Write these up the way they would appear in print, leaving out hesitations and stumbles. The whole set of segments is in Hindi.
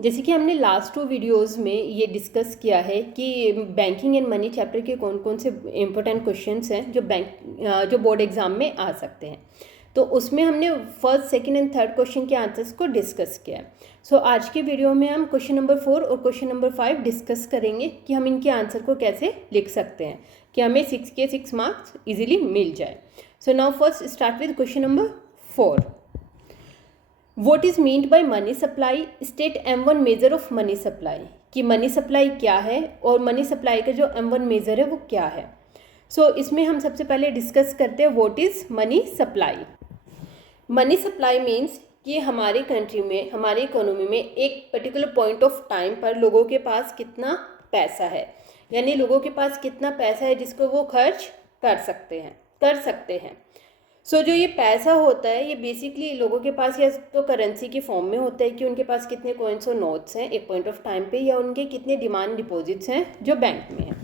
जैसे कि हमने लास्ट 2 वीडियोस में ये डिस्कस किया है कि बैंकिंग एंड मनी चैप्टर के कौन कौन से इम्पोर्टेंट क्वेश्चंस हैं जो बोर्ड एग्जाम में आ सकते हैं। तो उसमें हमने first, second and third question के आंसर्स को डिस्कस किया है। सो आज की वीडियो में हम क्वेश्चन नंबर 4 और क्वेश्चन नंबर 5 डिस्कस करेंगे कि हम इनके आंसर को कैसे लिख सकते हैं कि हमें 6 के 6 मार्क्स इजीली मिल जाए। So now first start with question number 4। What is meant by money supply? State M1 measure of money supply कि मनी सप्लाई क्या है और मनी सप्लाई का जो M1 मेजर है वो क्या है। इसमें हम सबसे पहले डिस्कस करते हैं what is money supply. Money supply means कि हमारी कंट्री में, हमारी इकोनॉमी में एक पर्टिकुलर पॉइंट ऑफ टाइम पर लोगों के पास कितना पैसा है, यानी लोगों के पास कितना पैसा है जिसको वो खर्च कर सकते हैं। जो ये पैसा होता है ये बेसिकली लोगों के पास या तो करेंसी के फॉर्म में होता है कि उनके पास कितने कॉइन्स और नोट्स हैं एक पॉइंट ऑफ टाइम पे, या उनके कितने डिमांड डिपॉजिट्स हैं जो बैंक में हैं।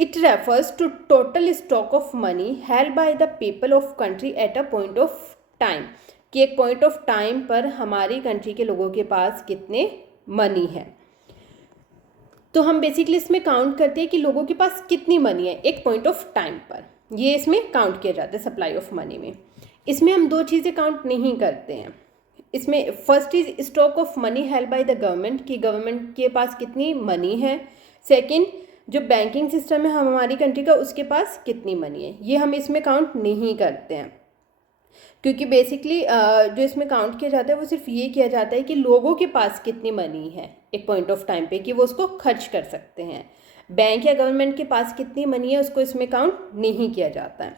It refers to total stock of money held by the people of country at a point of time कि एक पॉइंट ऑफ टाइम पर हमारी कंट्री के लोगों के पास कितने मनी है। तो हम बेसिकली इसमें काउंट करते हैं कि लोगों के पास कितनी मनी है एक पॉइंट ऑफ टाइम पर, ये इसमें काउंट किया जाता है सप्लाई ऑफ मनी में। इसमें हम दो चीज़ें काउंट नहीं करते हैं। इसमें first is stock of money held by the government कि गवर्नमेंट के पास कितनी मनी है। सेकंड, जो बैंकिंग सिस्टम है हमारी कंट्री का उसके पास कितनी मनी है, ये हम इसमें काउंट नहीं करते हैं क्योंकि बेसिकली जो इसमें काउंट किया जाता है वो सिर्फ ये किया जाता है कि लोगों के पास कितनी मनी है एक पॉइंट ऑफ टाइम पे कि वो उसको खर्च कर सकते हैं। बैंक या गवर्नमेंट के पास कितनी मनी है उसको इसमें काउंट नहीं किया जाता है।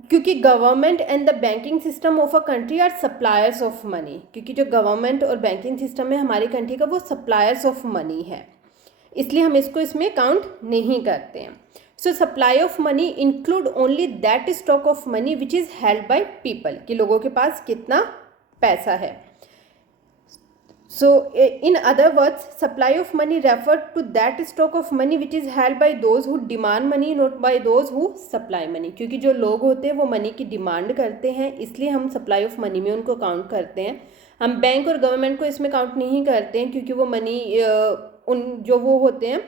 क्योंकि government and the banking system of a country are suppliers of money, क्योंकि जो गवर्नमेंट और बैंकिंग सिस्टम है हमारी कंट्री का वो सप्लायर्स ऑफ मनी है, इसलिए हम इसको इसमें काउंट नहीं करते हैं। Supply of money include only that stock of money which is held by people कि लोगों के पास कितना पैसा है। In other words, supply of money refer to that stock of money which is held by those who demand money, not by those who supply money। क्योंकि जो लोग होते हैं वो मनी की डिमांड करते हैं, इसलिए हम सप्लाई ऑफ मनी में उनको काउंट करते हैं। हम बैंक और गवर्नमेंट को इसमें काउंट नहीं करते हैं क्योंकि वो मनी वो होते हैं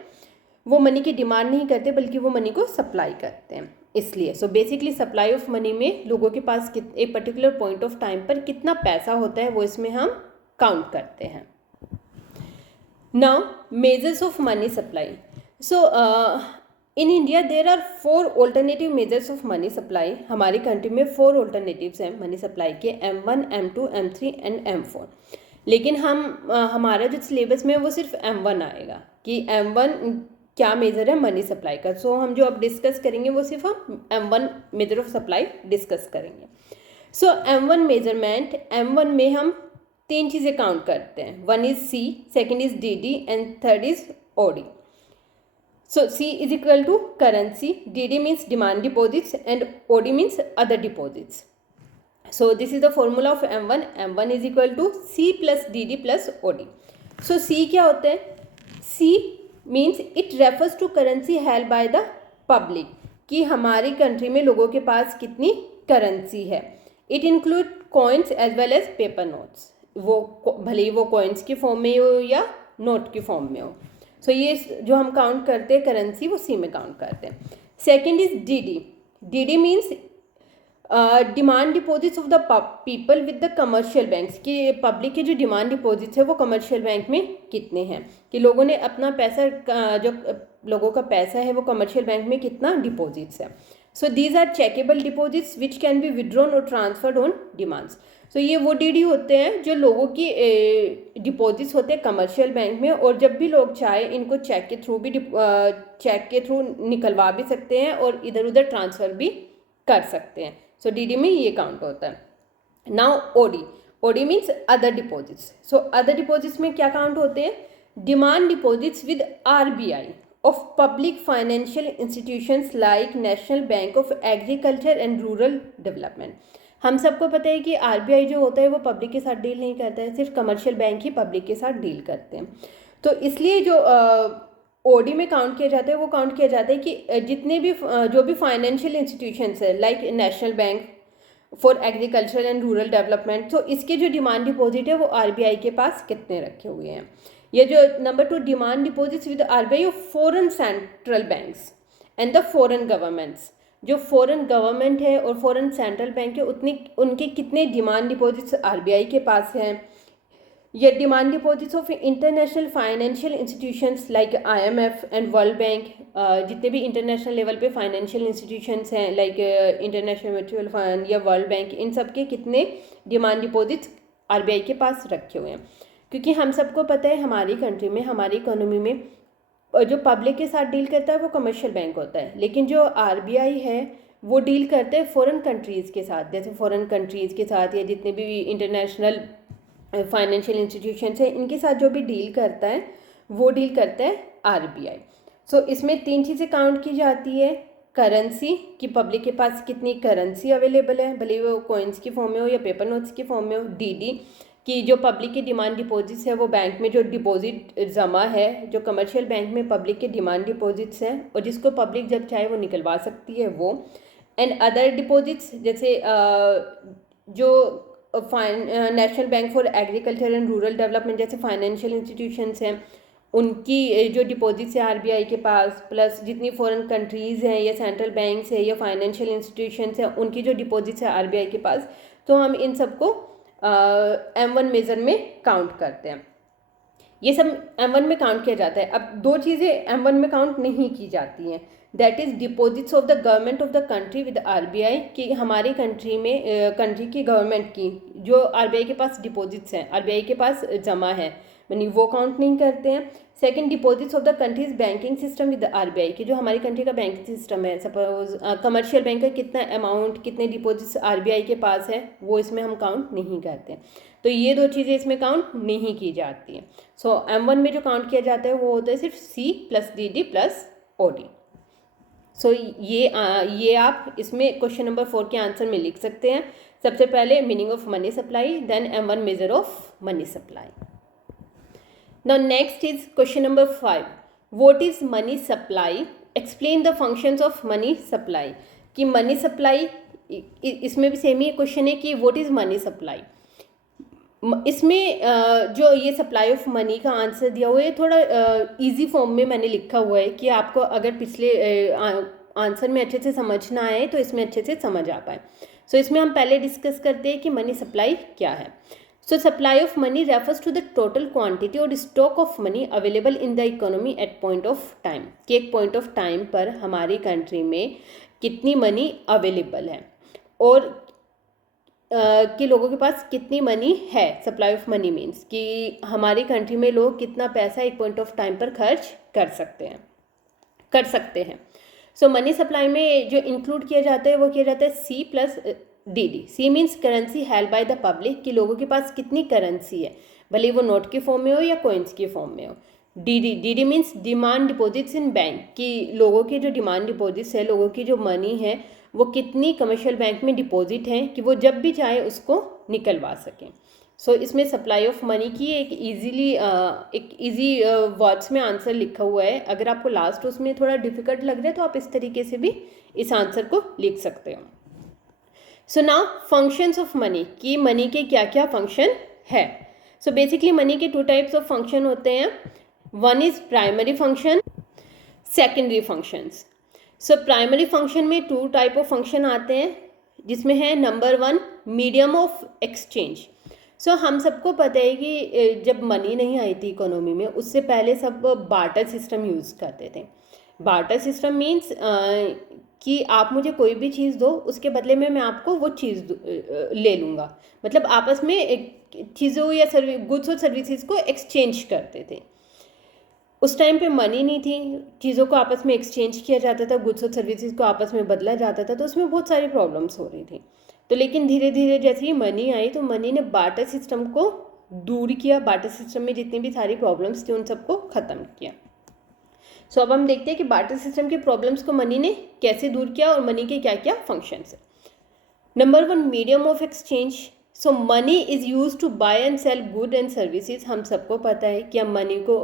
वो मनी की डिमांड नहीं करते बल्कि वो मनी को सप्लाई करते हैं, इसलिए बेसिकली सप्लाई ऑफ मनी में लोगों के पास एक पर्टिकुलर पॉइंट ऑफ टाइम पर कितना पैसा होता है वो इसमें हम काउंट करते हैं। Now measures of money supply. In India there are 4 alternative measures of money supply. हमारी कंट्री में 4 ऑल्टरनेटिव्स हैं मनी सप्लाई के, M1, M2, M3 and M4। लेकिन हमारा जो सिलेबस में वो सिर्फ M1 आएगा कि M1 क्या मेजर है मनी सप्लाई का। हम जो अब डिस्कस करेंगे वो सिर्फ हम M1 measure of supply discuss करेंगे। M1 मेजरमेंट, M1 में हम 3 चीज़ें काउंट करते हैं। 1 is C, second is DD and third is OD। C is equal to currency, DD means demand deposits and OD means other deposits. This is the formula of M1। M1 is equal to C plus DD plus OD। C क्या होता है? C means it refers to currency held by the public कि हमारी कंट्री में लोगों के पास कितनी करेंसी है। It include coins as well as paper notes, वो भले ही वो कॉइन्स की फॉर्म में हो या नोट की फॉर्म में हो। ये जो हम काउंट करते हैं करेंसी वो C में काउंट करते हैं। Second is DD। DD means demand deposits of the people with the commercial banks कि पब्लिक के जो डिमांड डिपॉजिट्स है वो कमर्शियल बैंक में कितने हैं कि लोगों ने अपना पैसा, जो लोगों का पैसा है वो कमर्शियल बैंक में कितना डिपॉजिट्स है। These are checkable deposits which can be withdrawn और ट्रांसफर्ड ऑन डिमांड्स। ये वो DD होते हैं जो लोगों की डिपॉजिट्स होते हैं कमर्शियल बैंक में, और जब भी लोग चाहे इनको चेक के थ्रू निकलवा भी सकते हैं और इधर उधर ट्रांसफ़र भी कर सकते हैं। DD में ये काउंट होता है। Now OD means other deposits. Other deposits में क्या काउंट होते हैं? Demand deposits with RBI of public financial institutions like national bank of agriculture and rural development. हम सबको पता है कि RBI जो होता है वो पब्लिक के साथ डील नहीं करता है, सिर्फ कमर्शियल बैंक ही पब्लिक के साथ डील करते हैं। इसलिए जो OD में काउंट किया जाता है वो काउंट किया जाता है कि जितने भी जो भी फाइनेंशियल इंस्टीट्यूशंस है like national bank, for agriculture and rural development. तो इसके जो डिमांड डिपॉजिट है वो आरबीआई के पास कितने रखे हुए हैं। ये जो number 2 demand deposits with RBI of foreign central banks and the foreign governments. जो फॉरेन गवर्नमेंट है और फॉरेन सेंट्रल बैंक है उनके कितने डिमांड डिपॉजिट्स आरबीआई के पास हैं। ये demand deposits of international financial institutions like IMF and world bank, जितने भी इंटरनेशनल लेवल पे फाइनेंशियल इंस्टीट्यूशंस हैं लाइक इंटरनेशनल म्यूचुअल फंड या वर्ल्ड बैंक, इन सब के कितने डिमांड डिपॉजिट्स आरबीआई के पास रखे हुए हैं। क्योंकि हम सबको पता है हमारी कंट्री में, हमारी इकोनॉमी में जो पब्लिक के साथ डील करता है वो कमर्शियल बैंक होता है, लेकिन जो आरबीआई है वो डील करते हैं फॉरेन कंट्रीज़ के साथ। जैसे फॉरेन कंट्रीज़ के साथ या जितने भी इंटरनेशनल फाइनेंशियल इंस्टीट्यूशंस है इनके साथ जो भी डील करता है वो डील करता है आरबीआई। सो इसमें 3 चीज़ें काउंट की जाती है। करेंसी, कि पब्लिक के पास कितनी करेंसी अवेलेबल है, भले वो कॉइन्स की फॉर्म में हो या पेपर नोट्स की फॉर्म में हो। डीडी, कि जो पब्लिक की डिमांड डिपॉजिट्स है वो बैंक में जो डिपॉजिट जमा है, जो कमर्शियल बैंक में पब्लिक के डिमांड डिपॉजिट्स हैं और जिसको पब्लिक जब चाहे वो निकलवा सकती है वो। एंड अदर डिपॉजिट्स, जैसे जो national bank for agriculture and rural development जैसे फाइनेंशियल इंस्टीट्यूशंस हैं उनकी जो डिपॉजिट्स है आरबीआई के पास, प्लस जितनी फॉरेन कंट्रीज़ हैं या सेंट्रल बैंक्स है या फाइनेंशियल इंस्टीट्यूशंस हैं उनकी जो डिपॉजिट्स है आरबीआई के पास, तो हम इन सबको M1 मेज़र में काउंट करते हैं। ये सब M1 में काउंट किया जाता है। अब 2 चीज़ें M1 में काउंट नहीं की जाती हैं, that is deposits of the government of the country with RBI, कि हमारी कंट्री में कंट्री की गवर्नमेंट की जो आरबीआई के पास डिपॉजिट्स हैं, आरबीआई के पास जमा है, यानी वो काउंट नहीं करते हैं। Second, deposits of the countries banking system with RBI, की जो हमारी कंट्री का बैंकिंग सिस्टम है, सपोज कमर्शियल बैंक का कितना अमाउंट, कितने डिपॉजिट्स आरबीआई के पास है, वो इसमें हम काउंट नहीं करते हैं। तो ये 2 चीज़ें इसमें काउंट नहीं की जाती हैं। सो M1 में जो काउंट किया जाता है वो होता है सिर्फ C plus DD plus OD। सो ये आप इसमें क्वेश्चन नंबर 4 के आंसर में लिख सकते हैं। सबसे पहले meaning of money supply, then M1 measure of money supply. Now next is question number 5. What is money supply? Explain the functions of money supply. कि मनी सप्लाई, इसमें भी सेम ही क्वेश्चन है कि व्हाट इज़ मनी सप्लाई। इसमें जो ये सप्लाई ऑफ मनी का आंसर दिया हुआ है थोड़ा इजी फॉर्म में मैंने लिखा हुआ है कि आपको अगर पिछले आंसर में अच्छे से समझ ना आए तो इसमें अच्छे से समझ आ पाए। सो इसमें हम पहले डिस्कस करते हैं कि मनी सप्लाई क्या है। So supply of money refers to the total quantity और stock of money available in the economy at point of time, कि एक point of time पर हमारी कंट्री में कितनी मनी अवेलेबल है और कि लोगों के पास कितनी मनी है। सप्लाई ऑफ मनी मीन्स कि हमारी कंट्री में लोग कितना पैसा एक पॉइंट ऑफ टाइम पर खर्च कर सकते हैं। सो मनी सप्लाई में जो इंक्लूड किया जाता है वो किया जाता है C plus DD। C means currency held by the public, कि लोगों के पास कितनी करेंसी है, भले वो नोट के फॉर्म में हो या कॉइन्स के फॉर्म में हो। DD means demand deposits in bank, कि लोगों के जो डिमांड डिपॉजिट्स है, लोगों की जो मनी है वो कितनी कमर्शियल बैंक में डिपॉजिट है कि वो जब भी चाहे उसको निकलवा सकें। सो इसमें सप्लाई ऑफ मनी की एक इजी वर्ड्स में आंसर लिखा हुआ है। अगर आपको लास्ट उसमें थोड़ा डिफिकल्ट लग रहा है तो आप इस तरीके से भी इस आंसर को लिख सकते हो। So now functions of money, कि मनी के क्या क्या फंक्शन है। सो बेसिकली मनी के 2 टाइप्स ऑफ फंक्शन होते हैं। One is primary function, secondary functions. So primary function में 2 टाइप ऑफ फंक्शन आते हैं, जिसमें है नंबर 1 मीडियम ऑफ एक्सचेंज। सो हम सबको पता है कि जब मनी नहीं आई थी इकोनॉमी में, उससे पहले सब बार्टर सिस्टम यूज़ करते थे। बार्टर सिस्टम मीन्स कि आप मुझे कोई भी चीज़ दो, उसके बदले में मैं आपको वो चीज़ ले लूँगा। मतलब आपस में चीज़ों या गुड्स और सर्विसेज को एक्सचेंज करते थे। उस टाइम पे मनी नहीं थी, चीज़ों को आपस में एक्सचेंज किया जाता था, गुड्स और सर्विसेज को आपस में बदला जाता था, तो उसमें बहुत सारी प्रॉब्लम्स हो रही थी। तो लेकिन धीरे धीरे जैसे ही मनी आई तो मनी ने बार्टर सिस्टम को दूर किया, बार्टर सिस्टम में जितनी भी सारी प्रॉब्लम्स थी उन सबको ख़त्म किया। सो अब हम देखते हैं कि बार्टर सिस्टम के प्रॉब्लम्स को मनी ने कैसे दूर किया और मनी के क्या क्या फंक्शंस हैं। Number 1 medium of exchange. So money is use to buy and sell good and services. हम सबको पता है कि हम मनी को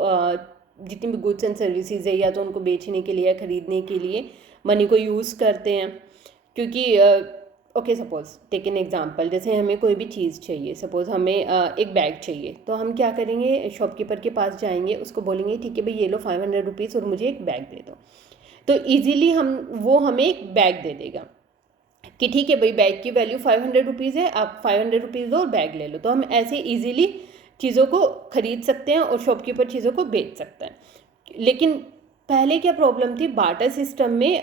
जितनी भी गुड्स एंड सर्विसेज है या तो उनको बेचने के लिए या ख़रीदने के लिए मनी को यूज़ करते हैं, क्योंकि okay, suppose take an example, जैसे हमें कोई भी चीज़ चाहिए, सपोज हमें एक बैग चाहिए, तो हम क्या करेंगे, शॉपकीपर के पास जाएंगे, उसको बोलेंगे ठीक है भाई ये लो 500 रुपीज़ और मुझे एक बैग दे दो। तो ईजीली वो हमें एक बैग दे देगा कि ठीक है भाई बैग की वैल्यू 500 रुपीज़ है, आप 500 रुपीज़ दो और बैग ले लो। तो हम ऐसे ईजीली चीज़ों को खरीद सकते हैं और शॉपकीपर चीज़ों को बेच सकता है। लेकिन पहले क्या प्रॉब्लम थी, बार्टर सिस्टम में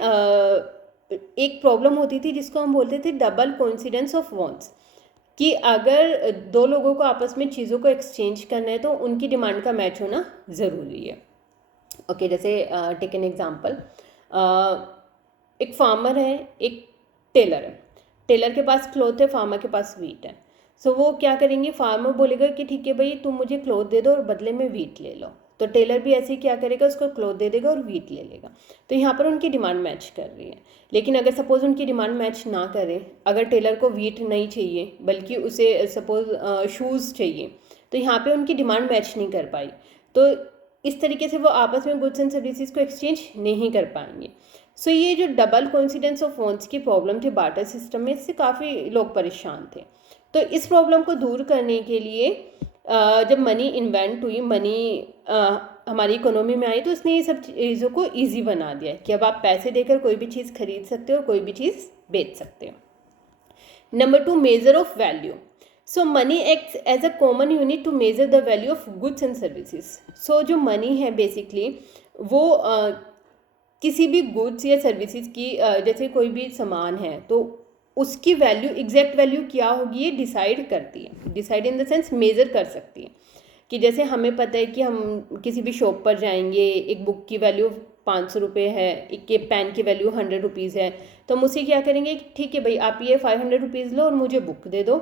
एक प्रॉब्लम होती थी जिसको हम बोलते थे डबल कोइंसिडेंस ऑफ वांट्स, कि अगर दो लोगों को आपस में चीज़ों को एक्सचेंज करना है तो उनकी डिमांड का मैच होना ज़रूरी है। ओके, जैसे टेक एन एग्जांपल, एक फार्मर है, एक टेलर है। टेलर के पास क्लॉथ है, फार्मर के पास वीट है। सो वो क्या करेंगे, फार्मर बोलेगा कि ठीक है भाई तुम मुझे क्लॉथ दे दो और बदले में वीट ले लो। तो टेलर भी ऐसे ही क्या करेगा, उसको क्लॉथ दे देगा और वीट ले लेगा। तो यहाँ पर उनकी डिमांड मैच कर रही है। लेकिन अगर सपोज उनकी डिमांड मैच ना करें, अगर टेलर को वीट नहीं चाहिए बल्कि उसे सपोज शूज़ चाहिए, तो यहाँ पे उनकी डिमांड मैच नहीं कर पाई, तो इस तरीके से वो आपस में गुड्स एंड सर्विसेज को एक्सचेंज नहीं कर पाएंगे। सो ये जो डबल कोइंसिडेंस ऑफ वांट्स की प्रॉब्लम थी बार्टर सिस्टम में, इससे काफ़ी लोग परेशान थे। तो इस प्रॉब्लम को दूर करने के लिए जब मनी इन्वेंट हुई, मनी हमारी इकोनॉमी में आई, तो उसने ये सब चीज़ों को ईजी बना दिया कि अब आप पैसे देकर कोई भी चीज़ खरीद सकते हो, कोई भी चीज़ बेच सकते हो। Number 2, measure of value. So money acts as a common unit to measure the value of goods and services. So जो मनी है बेसिकली वो किसी भी गुड्स या सर्विसेज की जैसे कोई भी सामान है तो उसकी वैल्यू, एग्जैक्ट वैल्यू क्या होगी ये डिसाइड करती है। Decide in the sense measure कर सकती है। कि जैसे हमें पता है कि हम किसी भी शॉप पर जाएंगे, एक बुक की वैल्यू 500 रुपये है, एक पेन की वैल्यू 100 रुपीज़ है, तो हम उसे क्या करेंगे, ठीक है भाई आप ये 500 रुपीज़ लो और मुझे बुक दे दो,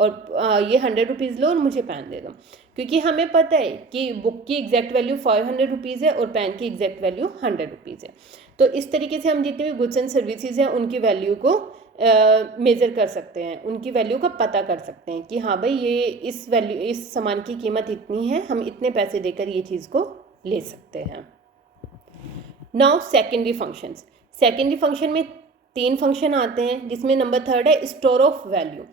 और ये 100 रुपीज़ लो और मुझे पेन दे दो। क्योंकि हमें पता है कि बुक की एग्जैक्ट वैल्यू 500 रुपीज़ है और पेन की एग्जैक्ट वैल्यू 100 रुपीज़ है। तो इस तरीके से हम जितने भी गुड्स एंड सर्विसेज हैं उनकी वैल्यू को मेज़र कर सकते हैं, उनकी वैल्यू का पता कर सकते हैं कि हाँ भाई ये इस सामान की कीमत इतनी है, हम इतने पैसे देकर ये चीज़ को ले सकते हैं। Now secondary functions. Secondary function में 3 फंक्शन आते हैं, जिसमें नंबर 3 है स्टोर ऑफ वैल्यू।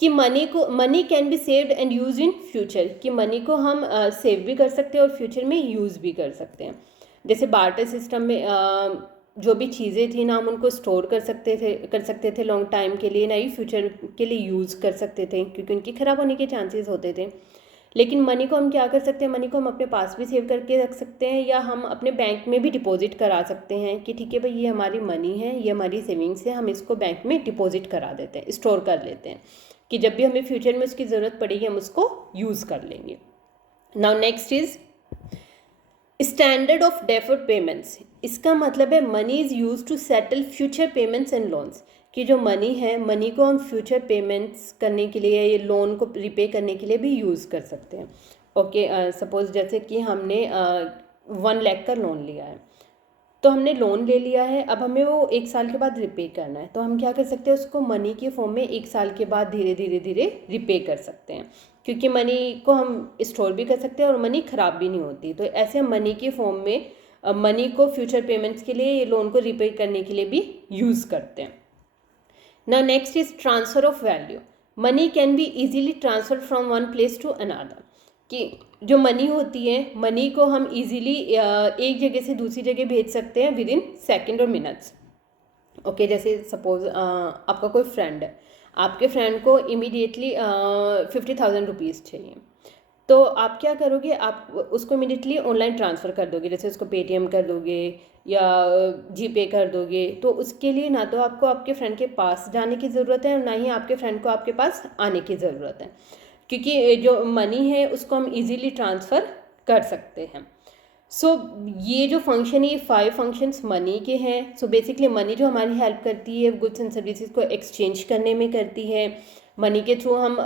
कि money can be saved and use in future, कि मनी को हम सेव भी कर सकते हैं और फ्यूचर में यूज़ भी कर सकते हैं। जैसे बार्टर सिस्टम में जो भी चीज़ें थी ना, हम उनको स्टोर कर सकते थे लॉन्ग टाइम के लिए, ना ही फ्यूचर के लिए यूज़ कर सकते थे क्योंकि उनकी ख़राब होने के चांसेस होते थे। लेकिन मनी को हम क्या कर सकते हैं, मनी को हम अपने पास भी सेव करके रख सकते हैं या हम अपने बैंक में भी डिपॉजिट करा सकते हैं कि ठीक है भाई ये हमारी मनी है, ये हमारी सेविंग्स है, हम इसको बैंक में डिपॉजिट करा देते हैं, स्टोर कर लेते हैं कि जब भी हमें फ्यूचर में उसकी ज़रूरत पड़ेगी हम उसको यूज़ कर लेंगे। Now next is standard of deferred payments. इसका मतलब है money is use to settle future payments and loans, कि जो मनी है, मनी को हम फ्यूचर पेमेंट्स करने के लिए, ये लोन को रिपे करने के लिए भी यूज़ कर सकते हैं। ओके, सपोज जैसे कि हमने 1 लाख का लोन लिया है, तो हमने लोन ले लिया है, अब हमें वो 1 साल के बाद रिपे करना है, तो हम क्या कर सकते हैं, उसको मनी के फॉर्म में 1 साल के बाद धीरे धीरे रिपे कर सकते हैं, क्योंकि मनी को हम स्टोर भी कर सकते हैं और मनी ख़राब भी नहीं होती। तो ऐसे हम मनी के फॉर्म में मनी को फ्यूचर पेमेंट्स के लिए, ये लोन को रिपे करने के लिए भी यूज़ करते हैं। Now next is transfer of value. Money can be easily transfer from one place to another, कि जो मनी होती है, मनी को हम इजीली एक जगह से दूसरी जगह भेज सकते हैं विद इन सेकेंड और मिनट्स। ओके, जैसे सपोज आपका कोई फ्रेंड है, आपके फ्रेंड को इमीडिएटली 50,000 रुपीज़ चाहिए, तो आप क्या करोगे, आप उसको इमीडिएटली ऑनलाइन ट्रांसफ़र कर दोगे, जैसे उसको पेटीएम कर दोगे या जीपे कर दोगे। तो उसके लिए ना तो आपको आपके फ्रेंड के पास जाने की ज़रूरत है और ना ही आपके फ्रेंड को आपके पास आने की ज़रूरत है, क्योंकि जो मनी है उसको हम इजीली ट्रांसफ़र कर सकते हैं। सो ये जो फंक्शन है, ये 5 फंक्शंस मनी के हैं। सो बेसिकली मनी जो हमारी हेल्प करती है गुड्स एंड सर्विसेज को एक्सचेंज करने में करती है। मनी के थ्रू हम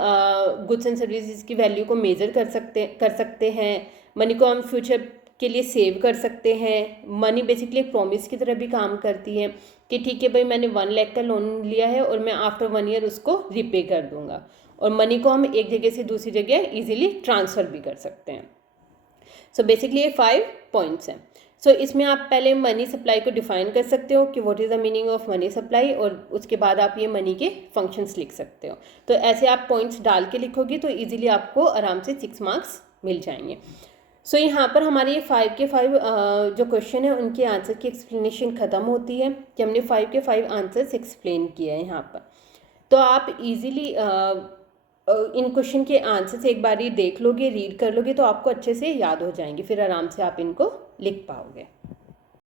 गुड्स एंड सर्विसेज की वैल्यू को मेज़र कर सकते हैं। मनी को हम फ्यूचर के लिए सेव कर सकते हैं। मनी बेसिकली एक प्रॉमिस की तरह भी काम करती है कि ठीक है भाई मैंने 1 लाख का लोन लिया है और मैं आफ्टर 1 ईयर उसको रिपे कर दूंगा। और मनी को हम एक जगह से दूसरी जगह इजीली ट्रांसफ़र भी कर सकते हैं। सो बेसिकली ये 5 पॉइंट्स हैं। सो इसमें आप पहले मनी सप्लाई को डिफाइन कर सकते हो कि what is the meaning of money supply, और उसके बाद आप ये मनी के फंक्शंस लिख सकते हो। तो ऐसे आप पॉइंट्स डाल के लिखोगे तो इजीली आपको आराम से 6 मार्क्स मिल जाएंगे। सो यहाँ पर हमारे ये 5 के 5 जो क्वेश्चन है उनके आंसर की एक्सप्लेनेशन ख़त्म होती है कि हमने 5 के 5 आंसर्स एक्सप्लेन किए हैं यहाँ पर। तो आप इजीली इन क्वेश्चन के आंसर्स एक बार ही देख लोगे, रीड कर लोगे तो आपको अच्छे से याद हो जाएंगे, फिर आराम से आप इनको लिख पाओगे।